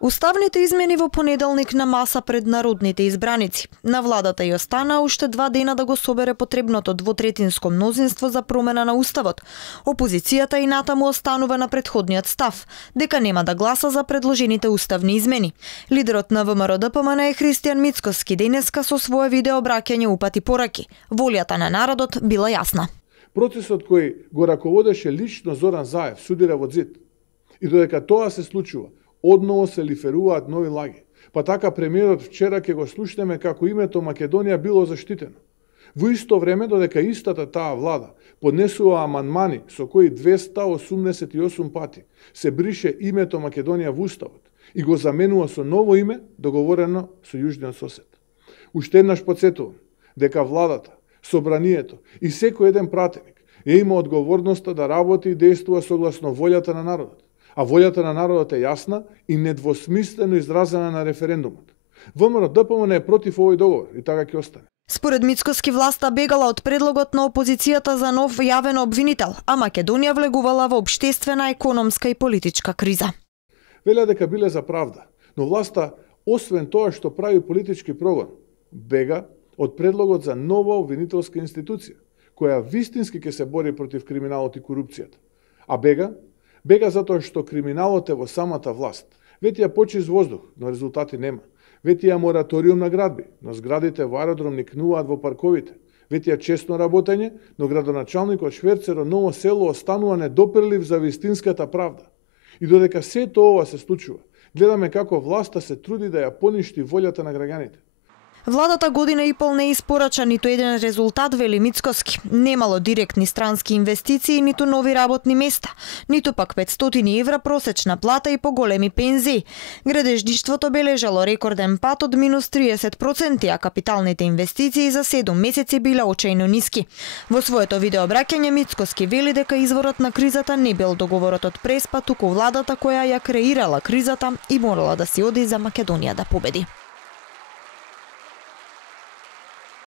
Уставните измени во понеделник на маса пред народните избраници. На владата ја остана уште 2 дена да го собере потребното двотретинско мнозинство за промена на уставот. Опозицијата и натаму останува на претходниот став, дека нема да гласа за предложените уставни измени. Лидерот на ВМРО-ДПМН е Христијан Мицкоски денеска со свое видео обраќање упати пораки. Волјата на народот била јасна. Процесот кој го раководеше лично Зоран Заев судира во зид. И додека тоа се случува, одново се лиферуваат нови лаги. Па така премиерот вчера ќе го слушнеме како името Македонија било заштитено. Во исто време додека истата таа влада поднесува амандмани со кои 288 пати се брише името Македонија во уставот и го заменува со ново име договорено со јужниот сосед. Уште еднаш потсетувам дека владата, собранието и секој еден пратеник ја има одговорноста да работи и действува согласно волјата на народот. А волјата на народот е јасна и недвосмислено изразена на референдумот. ВМРО-ДПМН е против овој договор и така ќе остане. Според Мицкоски власта бегала од предлогот на опозицијата за нов јавен обвинител, а Македонија влегувала во општествена, економска и политичка криза. Велја дека биле за правда, но власта, освен тоа што прави политички прогон, бега од предлогот за нова обвинителска институција, која вистински ќе се бори против криминалот и корупцијата. А бега затоа што криминалот е во самата власт. Вети ја почист воздух, но резултати нема. Вети ја мораториум на градби, но зградите во аеродром никнуваат во парковите. Вети ја честно работење, но градоначалникот Шверцер од Ново село останува недопрлив за вистинската правда. И додека сето ова се случува, гледаме како власта се труди да ја поништи волјата на граѓаните. Владата година и пол не испорача ниту еден резултат, вели Мицкоски. Немало директни странски инвестиции, ниту нови работни места, ниту пак 500 евра просечна плата и поголеми пензии. Градежништвото бележало рекорден пат од минус 30%, а капиталните инвестиции за 7 месеци биле очајно ниски. Во своето видеообраќање Мицкоски вели дека изворот на кризата не бил договорот од Преспа, туку владата која ја креирала кризата и морала да си оди за Македонија да победи.